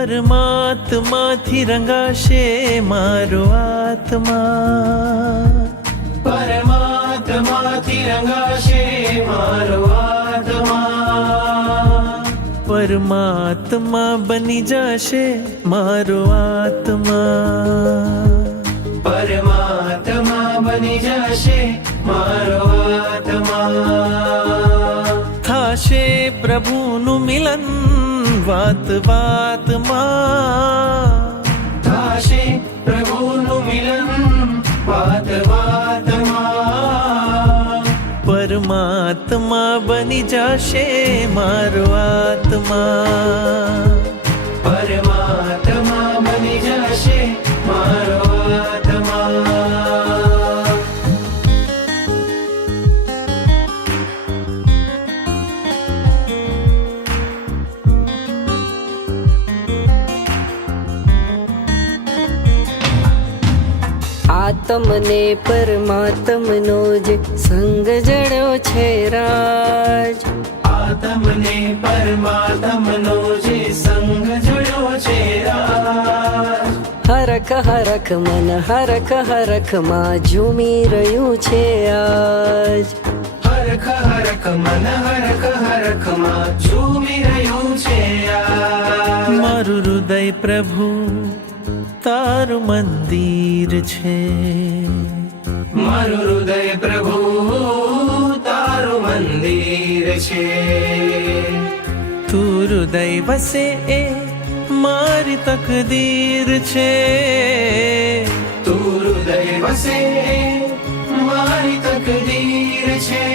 પરમાત્માથી રંગાશે મારો આત્મા, પરમાત્માથી રંગાશે મારો આત્મા, પરમાત્મા બની જશે મારો આત્મા, પરમાત્મા બની જશે મારો આત્મા. થાશે પ્રભુનું મિલન વાત વાતમાં, થાશે પ્રભુનું મિલન વાત વાતમાં, પરમાત્મા બની જશે મારો આત્મા, પરમાત્મા બની જશે મારો આત્મા. આત્મને પરમાત્મનો જે સંગ જડ્યો છે રાજ, આત્મને પરમાત્મનો જે સંગ જોડ્યો છે રાજ, હરખ હરખ મન હરખ હરખમાં ઝૂમી રહ્યું છે આજ, હરખ હરખ મન હરખ હરખમાં ઝૂમી રહ્યું છે આજ. મારું હૃદય પ્રભુ તારું મંદિર છે, મારું હૃદય પ્રભુ તારું મંદિર છે, તું હૃદય વસે એ મારી તકદીર છે, તું હૃદય વસે મારી તકદીર છે.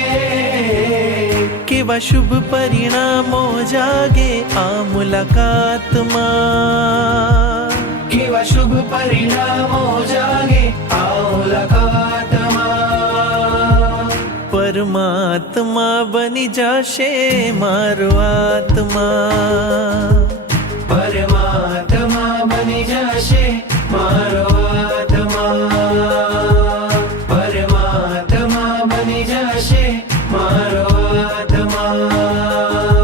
કેવા શુભ પરિણામો જાગે આ મુલાકાતમાં, કેવા શુભ પરિણામો જાગે આ મુલાકાતમાં, પરમાત્મા બની જશે મારો આત્મા, પરમાત્મા બની જશે મારો આત્મા, પરમાત્મા બની જશે મારો આત્મા.